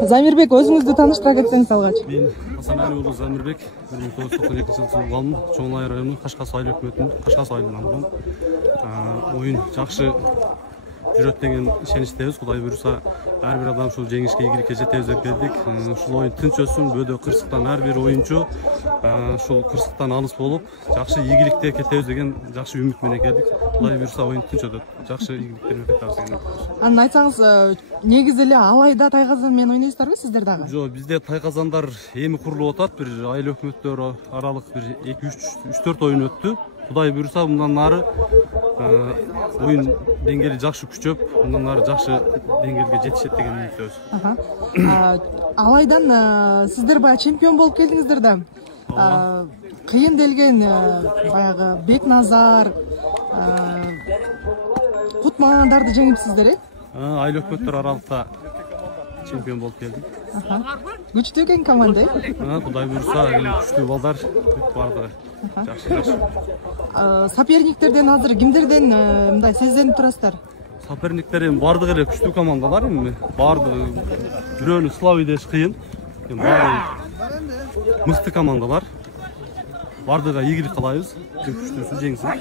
Замирбек, өзүңүздү тааныштыра кетсеңиз алгач. Мен Хасанали уулу Замирбек, 1992 жылы туулган, Чоң Лай району Кашкас айыл өкмөтүнүн Кашкас айылынан болгон. Оюн жакшы жүрөт деген ишеничтебиз. Кудай буйруса, ар бир адам ушул жеңишке ийгиликке жетебиз деп келдик. Ушул оюн тынч өссүн, бөөдө кырсыктан ар бир оюнчу ушул кырсыктан алыс болуп, жакшы ийгиликте кетебиз деген жакшы үмүт менен келдик. Кудай буйруса, оюн тынч өтөт. Жакшы ийгиликтер менен кетебиз деген. Анан айтсаңыз, негизи эле Алайда Тайказан менен ойнойсуздарбы сиздер дагы? Жок, бизде Тайказандар эми курулуп атат. Бир айыл өкмөттөр аралык бир 2-3-4 оюн өттү. Кудай буйруса, мындан нары оюн деңгээли жакшы күчөп, мындан нары жакшы деңгээлге жетишет деген үмүттөбүз. Алайдан сиздер баягы чемпион болуп келдиңиздер да. Кыйын делген баягы Бекназар, Кутмандарды жеңипсиздер, Айыл өкмөттөр аралыкта чемпион болуп келдик. Күчтүү экен команда, Кудай буйруса, күчтүү балдар бардыгы. Жакшы. Соперниктерден азыр кимдерден мындай сезенип турасыздар? Соперниктер эми бардыгы эле күчтүү командалар эми. Бардыгы бирөөнү сылабый деш кыйын. Бардыгы мыкты командалар. Бардыгы ийгилик каалайбыз. Күчтүүсү жеңсин.